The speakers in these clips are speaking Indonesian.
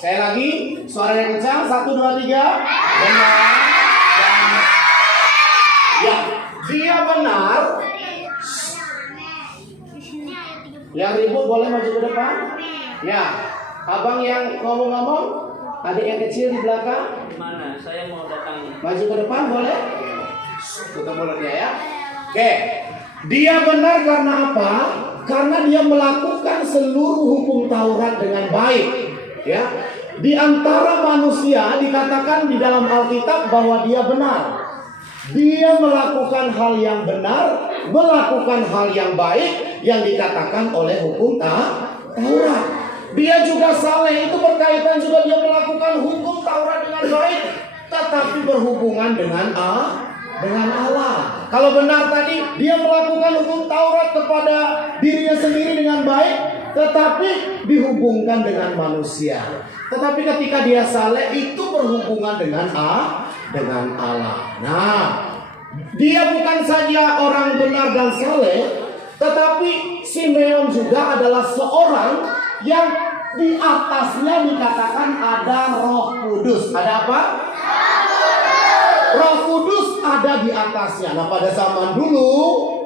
Saya lagi, suara yang kencang. 1, 2, 3. Benar. Ya, dia benar. Yang ribut boleh maju ke depan. Ya, abang yang ngomong-ngomong, adik yang kecil di belakang. Mana? Saya mau datang. Maju ke depan boleh? Ketemu dia ya. Oke, dia benar karena apa? Karena dia melakukan seluruh hukum Taurat dengan baik. Ya, di antara manusia dikatakan di dalam Alkitab bahwa dia benar. Dia melakukan hal yang benar, melakukan hal yang baik yang dikatakan oleh hukum Taurat. Dia juga saleh, itu berkaitan juga dia melakukan hukum Taurat dengan baik, tetapi berhubungan dengan Allah. Kalau benar tadi dia melakukan hukum Taurat kepada dirinya sendiri dengan baik, tetapi dihubungkan dengan manusia. Tetapi ketika dia saleh itu berhubungan dengan Allah. Nah, dia bukan saja orang benar dan saleh, tetapi Simeon juga adalah seorang yang di atasnya dikatakan ada Roh Kudus. Ada apa? Roh Kudus ada di atasnya. Nah, pada zaman dulu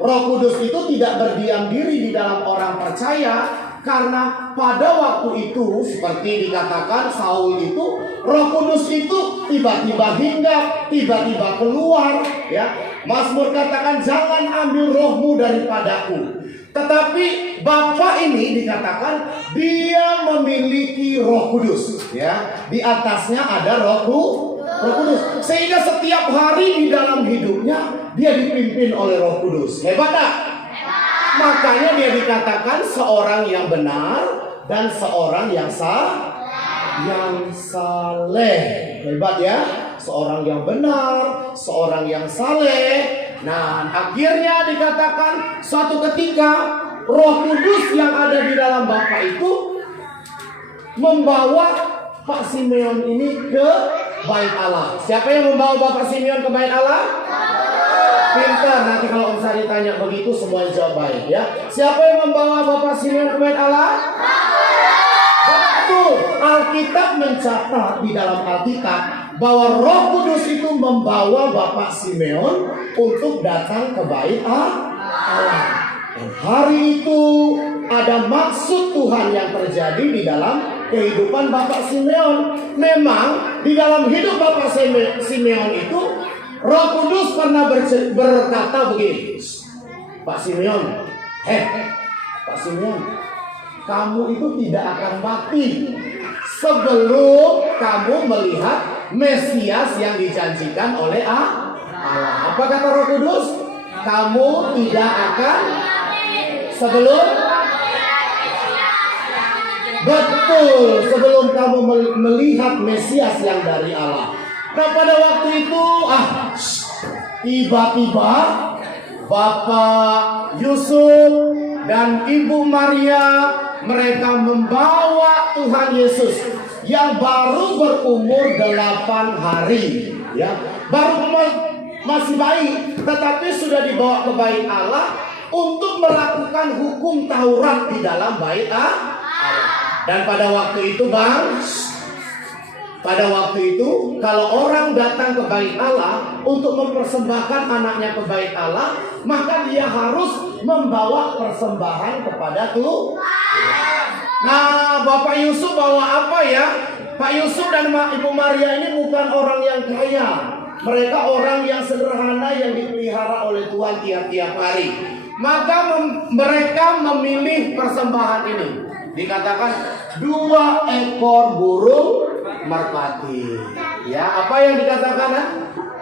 Roh Kudus itu tidak berdiam diri di dalam orang percaya, karena pada waktu itu seperti dikatakan Saul itu, Roh Kudus itu tiba-tiba hinggap, tiba-tiba keluar, ya. Mazmur katakan jangan ambil rohmu daripadaku. Tetapi Bapa ini dikatakan dia memiliki Roh Kudus, ya. Di atasnya ada Roh Kudus. Sehingga setiap hari di dalam hidupnya dia dipimpin oleh Roh Kudus. Hebat tak? Makanya dia dikatakan seorang yang benar dan seorang yang saleh. Hebat ya? Seorang yang benar, seorang yang saleh. Nah, akhirnya dikatakan suatu ketika Roh Kudus yang ada di dalam Bapa itu membawa Pak Simeon ini ke Bait Allah. Siapa yang membawa Bapak Simeon ke Bait Allah? Pintar, nanti kalau Om Sari tanya begitu semuanya jawab baik ya. Siapa yang membawa Bapak Simeon ke Bait Allah? Betul. Alkitab mencatat di dalam Alkitab bahwa Roh Kudus itu membawa Bapak Simeon untuk datang ke Bait Allah. Dan hari itu ada maksud Tuhan yang terjadi di dalam kehidupan Bapak Simeon. Memang di dalam hidup Bapak Simeon itu Roh Kudus pernah berkata begini, Pak Simeon, Pak Simeon, kamu itu tidak akan mati sebelum kamu melihat Mesias yang dijanjikan oleh Allah. Apa kata Roh Kudus? Kamu tidak akan sebelum sebelum kamu melihat Mesias yang dari Allah. Nah, pada waktu itu tiba-tiba Bapak Yusuf dan Ibu Maria mereka membawa Tuhan Yesus yang baru berumur 8 hari, ya, baru masih bayi, tetapi sudah dibawa ke Bait Allah untuk melakukan hukum Taurat di dalam Bait Allah. Dan pada waktu itu kalau orang datang ke Bait Allah untuk mempersembahkan anaknya ke Bait Allah, maka dia harus membawa persembahan kepada Tuhan. Nah, Bapak Yusuf bawa apa ya? Pak Yusuf dan Ibu Maria ini bukan orang yang kaya. Mereka orang yang sederhana yang dipelihara oleh Tuhan tiap-tiap hari. Maka mereka memilih persembahan ini. Dikatakan 2 ekor burung merpati. Ya, apa yang dikatakan?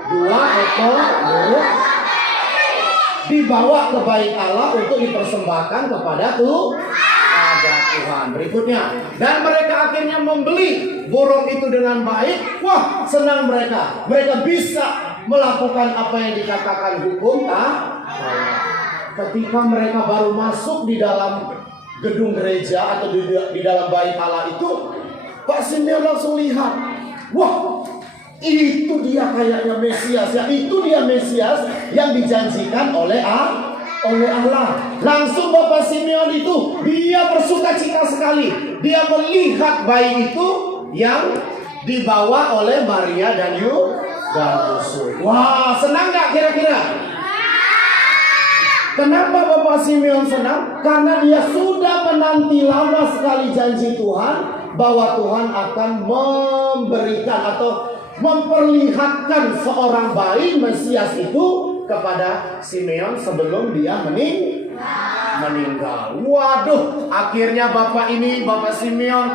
2 ekor burung dibawa ke Bait Allah untuk dipersembahkan kepada Tuhan. Berikutnya, dan mereka akhirnya membeli burung itu dengan baik. Wah, senang mereka. Mereka bisa melakukan apa yang dikatakan hukum Taurat. Ketika mereka baru masuk di dalam gedung gereja atau di dalam Bait Allah itu, Pak Simeon langsung lihat, wah, itu dia kayaknya Mesias, ya, itu dia Mesias yang dijanjikan oleh Allah. Langsung Bapak Simeon itu dia bersuka cita sekali. Dia melihat bayi itu yang dibawa oleh Maria dan Yusuf. Wah, senang nggak kira-kira? Kenapa Bapak Simeon senang? Karena dia sudah menanti lama sekali janji Tuhan bahwa Tuhan akan memberikan atau memperlihatkan seorang bayi Mesias itu kepada Simeon sebelum dia meninggal. Waduh, akhirnya Bapak Simeon,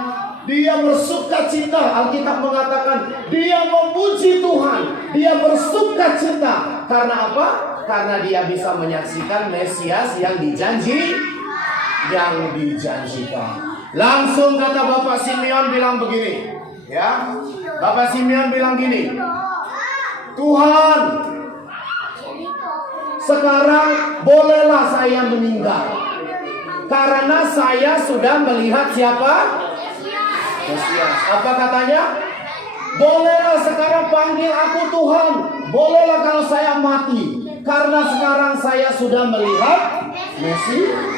dia bersukacita. Alkitab mengatakan dia memuji Tuhan, dia bersukacita. Karena apa? Karena dia bisa menyaksikan Mesias yang dijanjikan. Langsung kata Bapak Simeon bilang begini, ya. Bapak Simeon bilang gini, Tuhan, sekarang bolehlah saya meninggal, karena saya sudah melihat siapa? Mesias. Apa katanya? Bolehlah sekarang panggil aku Tuhan. Bolehlah kalau saya mati, karena sekarang saya sudah melihat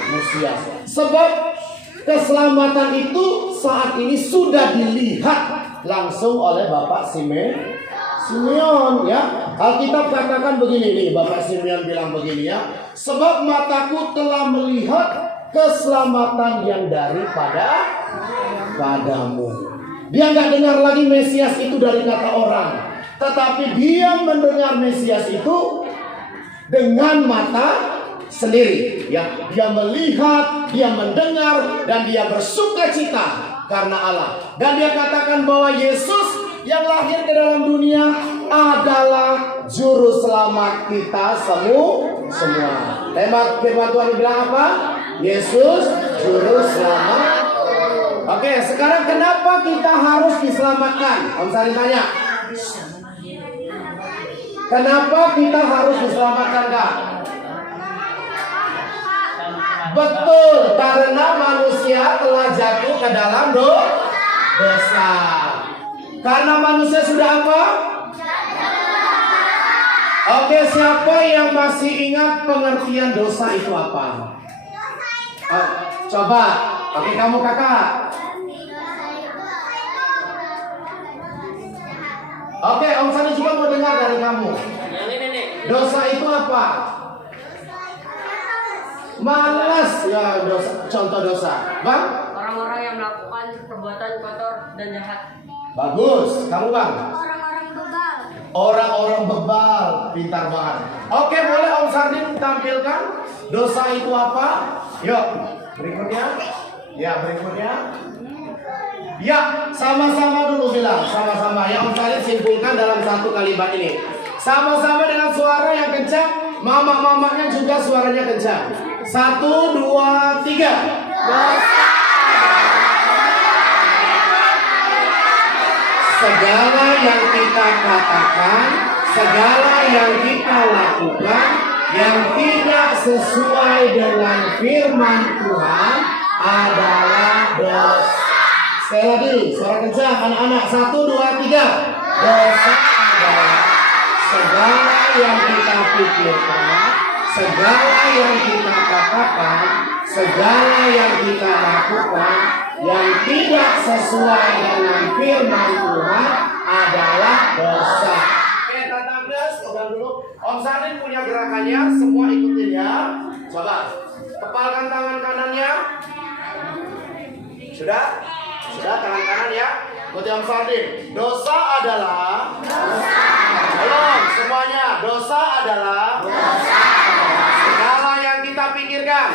Mesias. Sebab keselamatan itu saat ini sudah dilihat langsung oleh Bapak Simeon, ya. Alkitab katakan begini nih, Bapak Simeon bilang begini, ya. Sebab mataku telah melihat keselamatan yang padamu. Dia nggak dengar lagi Mesias itu dari kata orang, tetapi dia mendengar Mesias itu dengan mata sendiri, ya. Dia melihat, dia mendengar, dan dia bersukacita karena Allah. Dan dia katakan bahwa Yesus yang lahir ke dalam dunia adalah juru selamat kita semua. Tema firman Tuhan bilang apa? Yesus juru selamat. Oke, sekarang kenapa kita harus diselamatkan? Om Sari tanya. Kenapa kita harus diselamatkan, Kak? Betul, karena manusia telah jatuh ke dalam dosa. Karena manusia sudah apa? Oke, siapa yang masih ingat pengertian dosa itu apa? Coba, oke kamu kakak. Oke, Om Sani juga mau dengar dari kamu. Dosa itu apa? Malas, ya dosa. Contoh dosa, Bang? Orang-orang yang melakukan perbuatan kotor dan jahat. Bagus, kamu Bang? Orang-orang bebal. Orang-orang bebal, pintar banget. Oke, boleh Om Sardin tampilkan dosa itu apa? Yuk, berikutnya. Ya, berikutnya. Ya, sama-sama dulu bilang, sama-sama. Ya, Om Sardin simpulkan dalam satu kalimat ini. Sama-sama dengan suara yang kencang, mama-mamanya juga suaranya kencang. 1, 2, 3. Segala yang kita katakan, segala yang kita lakukan yang tidak sesuai dengan firman Tuhan adalah dosa. Sekali lagi, suara kencang anak-anak. 1, 2, 3. Dosa adalah segala yang kita pikirkan, segala yang kita katakan, segala yang kita lakukan yang tidak sesuai dengan firman Tuhan adalah dosa. Oke, Tante Agnes, pegang dulu. Om Sardin punya gerakannya, semua ikutin ya. Coba, kepalkan tangan kanannya. Sudah? Sudah, tangan kanan ya. Ikuti Om Sardin. Dosa adalah. Belum, semuanya. Dosa adalah. Segala yang kita pikirkan.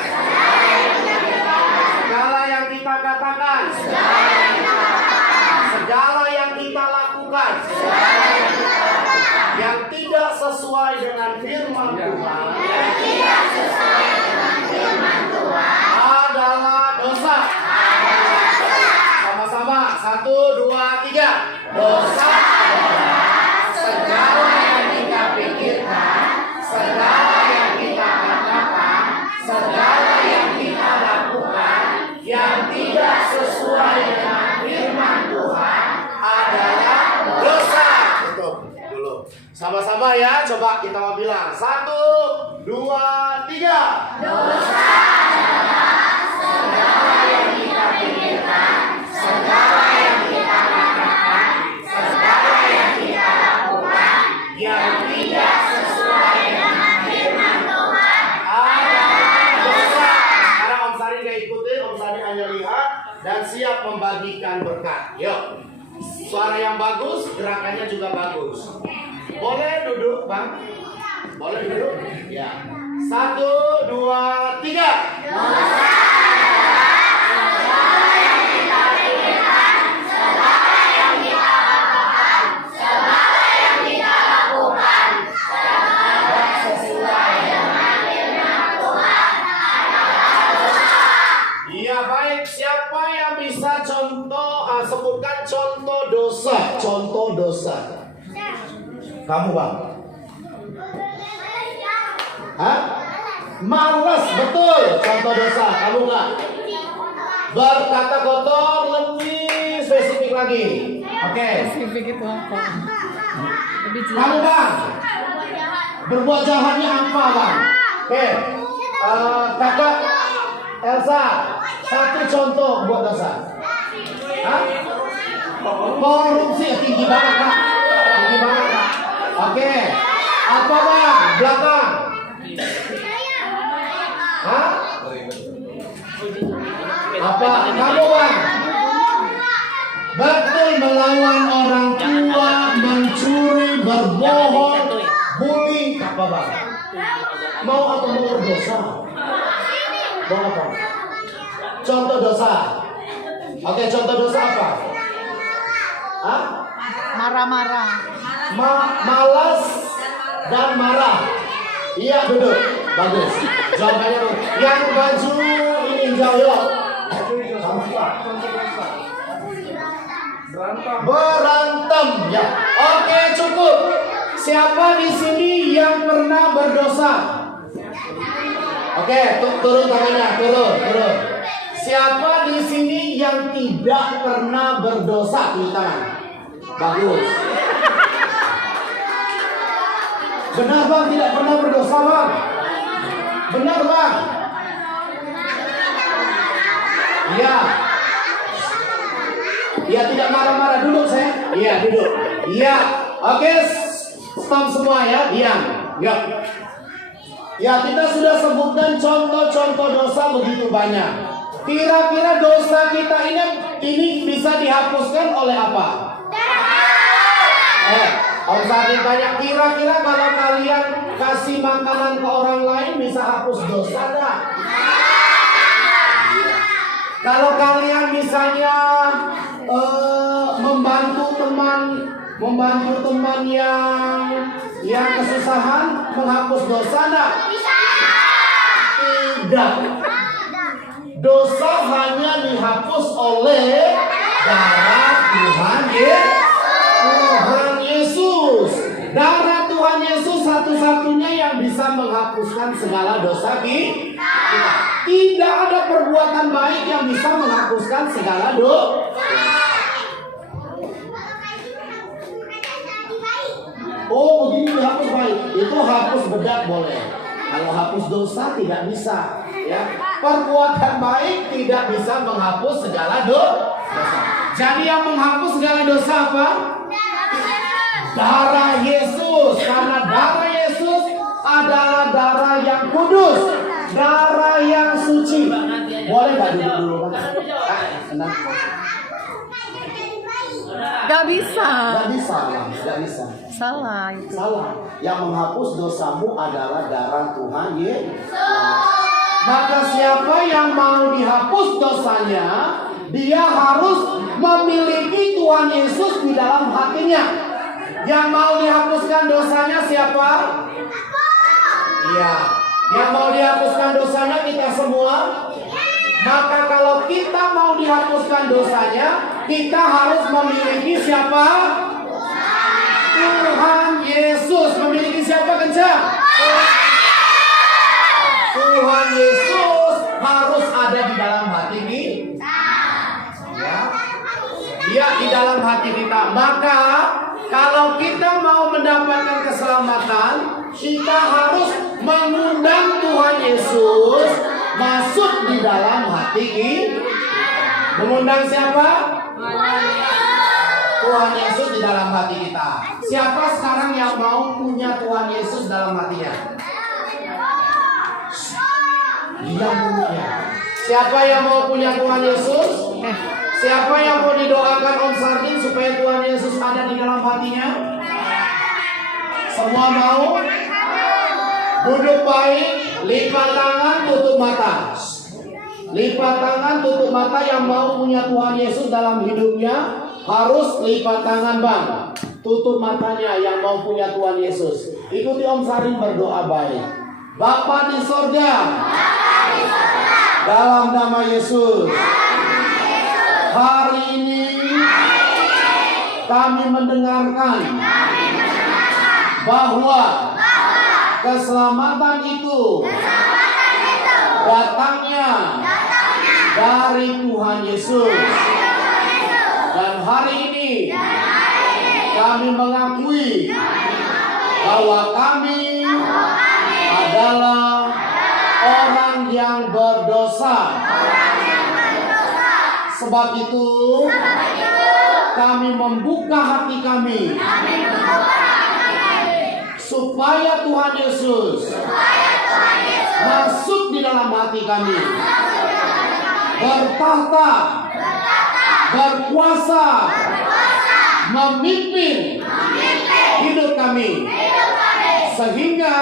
Segala yang kita katakan. Segala yang kita lakukan. Yang tidak sesuai dengan firman Tuhan. Adalah dosa. Sama-sama. 1, 2, 3. Dosa adalah segala yang kita pikirkan, segala yang kita katakan, segala yang kita lakukan yang tidak sesuai dengan firman Tuhan adalah dosa. Tutup dulu. Sama-sama ya, coba kita mau bilang. 1, 2, 3. Dosa adalah segala yang kita pikirkan, segala yang kita katakan, Sani gak ikutin, Om Sani hanya lihat dan siap membagikan berkat. Yuk, suara yang bagus, gerakannya juga bagus. Boleh duduk, Bang? Boleh duduk? Ya. 1, 2, 3. Siapa yang bisa sebutkan contoh dosa? Contoh dosa. Kamu, Bang. Hah? Malas, betul. Contoh dosa. Kamu nggak? Berkata kotor, lebih spesifik lagi. Oke. Spesifik itu apa? Lebih jelas. Kamu, Bang. Berbuat jahatnya apa, Bang? Oke. Kakak Elsa, satu contoh buat dosa. Hah? Korupsi tinggi banget, Kak. Tinggi banget, Kak. Oke. Apa, Bang? Belakang. Hah? Apa? Kamu, Bang? Betul, melawan orang tua, mencuri, berbohong, bullying. Apa, Bang? Mau atau mau berdosa? Mau apa? Contoh dosa. Oke, contoh dosa apa? Hah? Marah-marah. Malas dan marah. Iya, duduk. Bagus. Jawabannya tuh. Yang baju ini jauh yuk. Berantem. Ya. Oke, cukup. Siapa di sini yang pernah berdosa? Oke, turun tangannya, turun. Siapa di sini yang tidak pernah berdosa? Tulis tangan. Bagus. Benar, Bang, tidak pernah berdosa, Bang. Benar, Bang. Iya. Iya, tidak marah-marah. Duduk, saya. Iya, duduk. Iya. Oke, stop semua ya. Diam. Ya. Ya, kita sudah sebutkan contoh-contoh dosa begitu banyak. Kira-kira dosa kita ini bisa dihapuskan oleh apa? Om Sani tanya, kira-kira kalau kalian kasih makanan ke orang lain bisa hapus dosa enggak? Kalau kalian misalnya membantu teman yang kesusahan, menghapus dosa enggak? Tidak. Dosa hanya dihapus oleh darah Tuhan Yesus. Darah Tuhan Yesus satu-satunya yang bisa menghapuskan segala dosa kita. Tidak ada perbuatan baik yang bisa menghapuskan segala dosa. Oh, begini dihapus baik. Itu hapus bedak boleh. Kalau hapus dosa tidak bisa. Ya, perbuatan baik tidak bisa menghapus segala dosa. Jadi yang menghapus segala dosa apa? Darah Yesus. Karena darah Yesus adalah darah yang kudus, darah yang suci. Boleh nggak duduk dulu, Pak? Gak bisa. Gak bisa, gak bisa. Salah itu. Salah. Yang menghapus dosamu adalah darah Tuhan Yesus. Maka siapa yang mau dihapus dosanya, dia harus memiliki Tuhan Yesus di dalam hatinya. Yang mau dihapuskan dosanya siapa? Iya. Yang mau dihapuskan dosanya kita semua. Maka kalau kita mau dihapuskan dosanya, kita harus memiliki siapa? Tuhan Yesus. Memiliki siapa, kencang? Tuhan Yesus harus ada di dalam hati kita. Ya. Dia di dalam hati kita. Maka kalau kita mau mendapatkan keselamatan, kita harus mengundang Tuhan Yesus masuk di dalam hati kita. Mengundang siapa? Tuhan Yesus di dalam hati kita. Siapa sekarang yang mau punya Tuhan Yesus dalam hatinya? Diam dulu ya. Siapa yang mau punya Tuhan Yesus? Siapa yang mau didoakan Om Sardin supaya Tuhan Yesus ada di dalam hatinya? Semua mau? Duduk baik, lipat tangan, tutup mata. Lipat tangan, tutup mata. Yang mau punya Tuhan Yesus dalam hidupnya harus lipat tangan, Bang. Tutup matanya yang mau punya Tuhan Yesus. Ikuti Om Sardin berdoa baik. Bapa di sorga, dalam nama Yesus, hari ini kami mendengarkan bahwa keselamatan itu datangnya dari Tuhan Yesus. Dan hari ini kami mengakui bahwa kami adalah orang yang berdosa. Sebab itu kami membuka hati kami supaya Tuhan Yesus masuk di dalam hati kami, bertahta, berkuasa, memimpin hidup kami, sehingga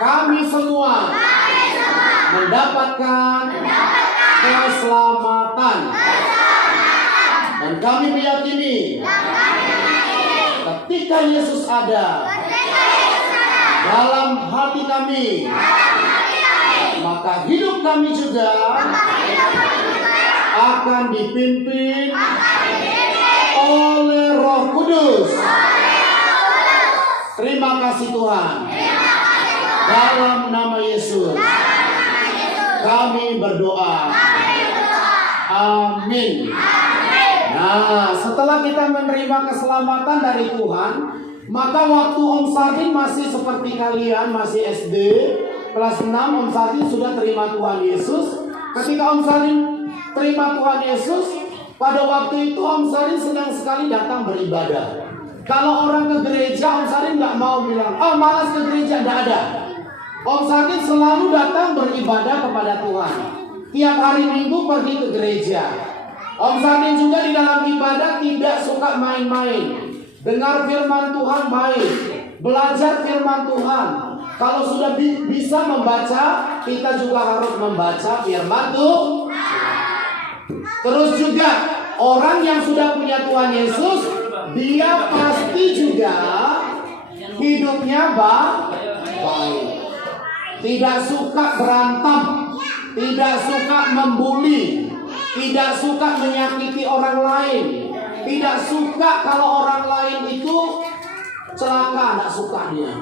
kami semua mendapatkan keselamatan. Dan kami meyakini ketika Yesus ada dalam hati kami, maka hidup kami juga akan dipimpin oleh Roh Kudus. Terima kasih Tuhan. Dalam nama Yesus kami berdoa. Amin. Nah, setelah kita menerima keselamatan dari Tuhan, maka waktu Om Sardin masih seperti kalian, masih SD kelas 6, Om Sardin sudah terima Tuhan Yesus. Ketika Om Sardin terima Tuhan Yesus, pada waktu itu Om Sardin senang sekali datang beribadah. Kalau orang ke gereja, Om Sardin nggak mau bilang, oh malas ke gereja, nggak ada. Om Sardin selalu datang beribadah kepada Tuhan. Tiap hari Minggu pergi ke gereja. Om Sardin juga di dalam ibadah tidak suka main-main. Dengar firman Tuhan baik, belajar firman Tuhan. Kalau sudah bisa membaca, kita juga harus membaca firman Tuhan. Terus juga orang yang sudah punya Tuhan Yesus, dia pasti juga hidupnya baik. Tidak suka berantem, tidak suka membuli, tidak suka menyakiti orang lain, tidak suka kalau orang lain itu celaka, tidak suka dia.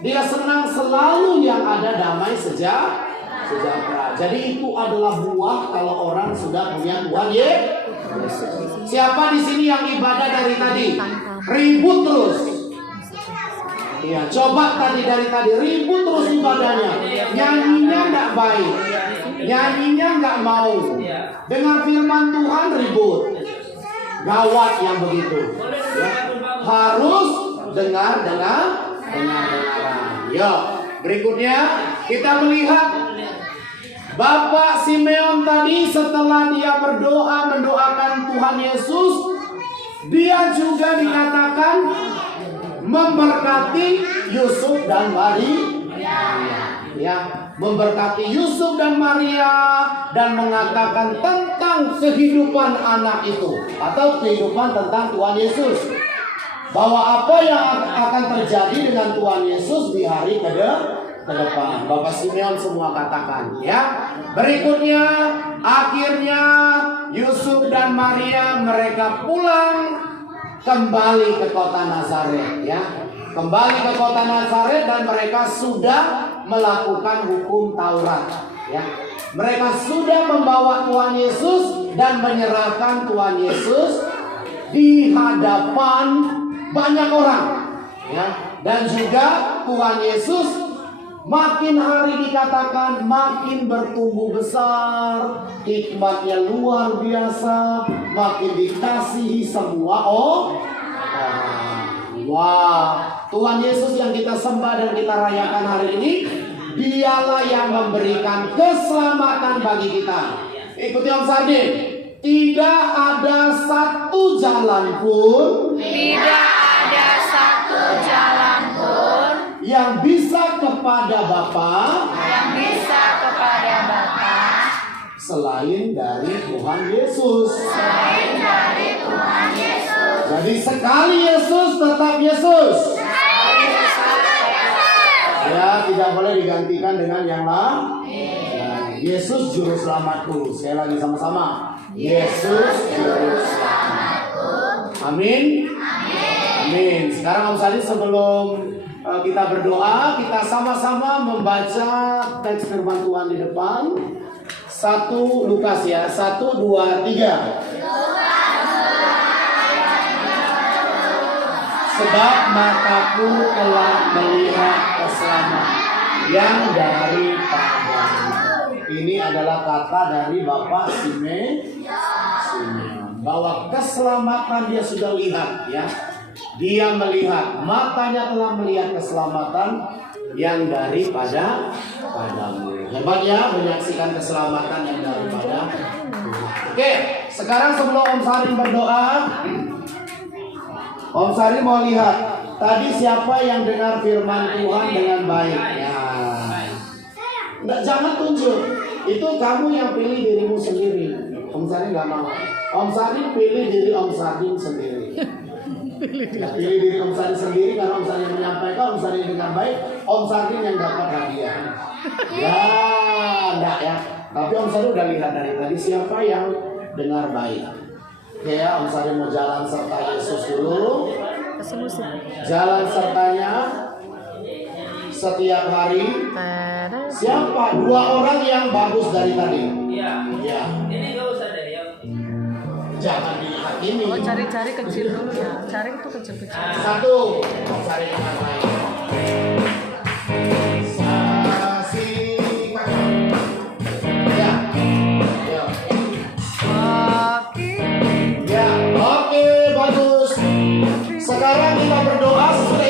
Dia senang selalu yang ada damai sejahtera. Jadi itu adalah buah kalau orang sudah punya Tuhan Yesus. Siapa di sini yang ibadah dari tadi? Ribut terus. Iya, coba dari tadi ribut terus ibadahnya. Nyanyinya nggak baik, nyanyinya nggak mau. Dengar firman Tuhan ribut. Gawat yang begitu. Ya. Harus dengar. Yuk, berikutnya kita melihat Bapak Simeon tadi setelah dia berdoa mendoakan Tuhan Yesus, dia juga dikatakan memberkati Yusuf dan Maria. Ya, memberkati Yusuf dan Maria dan mengatakan tentang kehidupan anak itu atau kehidupan tentang Tuhan Yesus. Bahwa apa yang akan terjadi dengan Tuhan Yesus di hari ke depan. Bapak Simeon semua katakan ya. Berikutnya akhirnya Yusuf dan Maria mereka pulang kembali ke kota Nazaret ya. Kembali ke kota Nazaret dan mereka sudah melakukan hukum Taurat ya. Mereka sudah membawa Tuhan Yesus dan menyerahkan Tuhan Yesus di hadapan banyak orang ya. Dan juga Tuhan Yesus makin hari dikatakan makin bertumbuh besar, hikmatnya luar biasa, makin dikasihi semua orang. Wah, Tuhan Yesus yang kita sembah dan kita rayakan hari ini Dialah yang memberikan keselamatan bagi kita. Ikuti Om Sardin. Tidak ada satu jalan pun Tidak ada satu jalan pun yang bisa kepada Bapa yang bisa kepada Bapa selain dari Tuhan Yesus. selain dari Tuhan Yesus. Jadi sekali Yesus tetap Yesus. Ya, tidak boleh digantikan dengan yang lain. Nah, Yesus juru selamatku. Sekali lagi sama-sama. Yesus juru selamatku. Amin. Amin. Sekarang Om Sadi sebelum kita berdoa, kita sama-sama membaca teks firman Tuhan di depan. 1 Lukas ya. 1, 2, 3. Sebab mataku telah melihat keselamatan yang daripadamu. Ini adalah kata dari Bapak Simeon. Bahwa keselamatan dia sudah lihat ya. Dia melihat, matanya telah melihat keselamatan yang daripada padamu. Hebat ya menyaksikan keselamatan yang daripada Tuhan. Oke, sekarang sebelum Om Sarin berdoa, Om Sari mau lihat tadi siapa yang dengar firman Tuhan dengan baik ya. Nggak, jangan tunjuk. Itu kamu yang pilih dirimu sendiri. Om Sari nggak mau. Om Sari pilih diri Om Sari sendiri. Ya, pilih diri Om Sari sendiri karena Om Sari menyampaikan, Om Sari dengan baik, Om Sari yang dapat hadiah. Ya, enggak ya. Tapi Om Sari udah lihat dari tadi siapa yang dengar baik. Oke ya, Om Sari mau jalan serta Yesus dulu. Jalan sertanya setiap hari. Siapa? 2 orang yang bagus dari tadi. Iya. Ya. Ini gak usah deh ya. Jangan dilihat ini. Oh, cari-cari kecil dulu ya. Cari itu kecil-kecil. 1. Om Sari dengan baik.